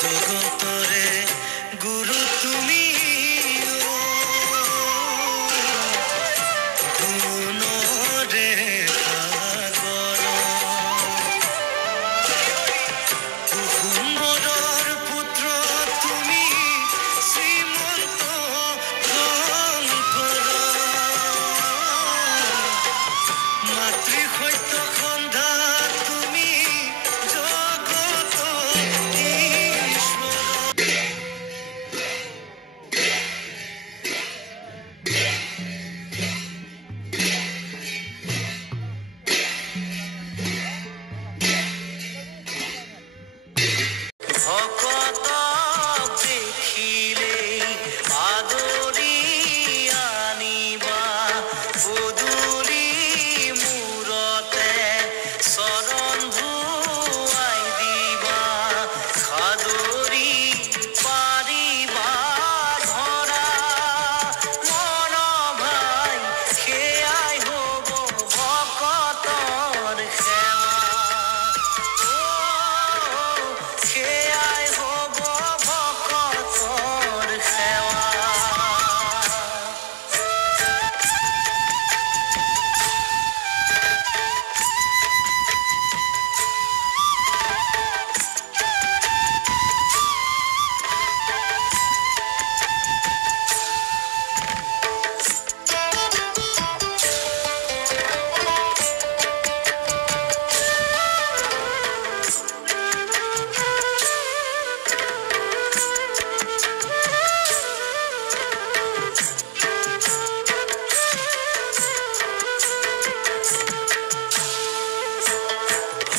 জগতৰে গুৰু তুমি গুণৰে সাগৰ কুসুম্বৰৰ পুত্ৰ তুমি শ্ৰীমন্ত শংকৰ মাতৃ সত্য সন্ধ্যা তুমি জগত ভকত দেখিলে আদৰি আনিবা পদূলি মূৰতে চৰণ ধুৱাই দিবা খাদৰি পাৰিবা ধৰা মন ভাই সেয়াই হ'ব ভকতৰ সেৱা সেয়াই হ'ব ভকতৰ সেৱা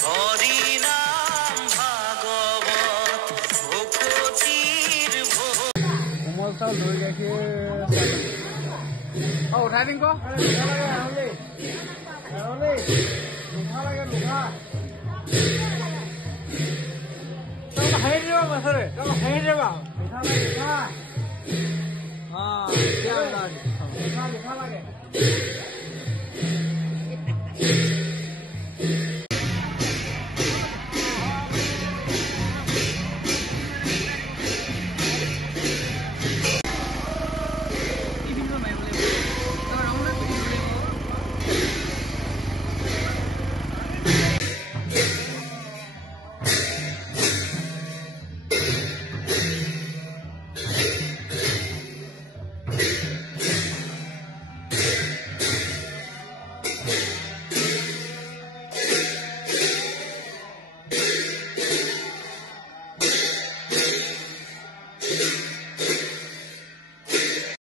হৰি নাম ভাগৱত ভকতিৰ কোমল চাউল দৈ গাখীৰ উঠাই দিম ক লাগে লোহা হেৰি দিবা মাছৰে হেৰি দিবা লোহা লাগে